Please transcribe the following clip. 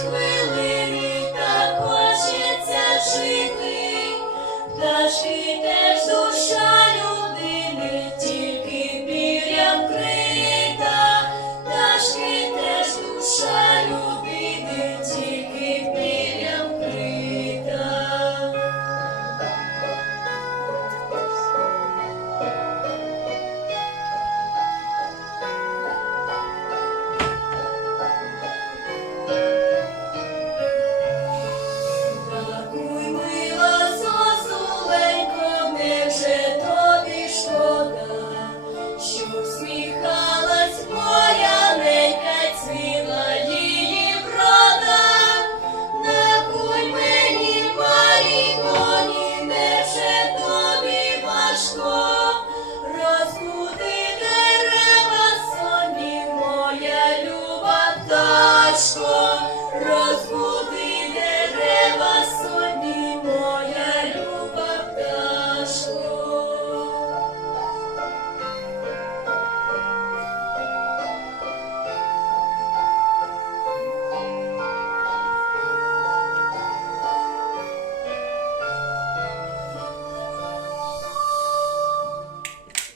хвилини так хочеться жити, та жити. Let's go.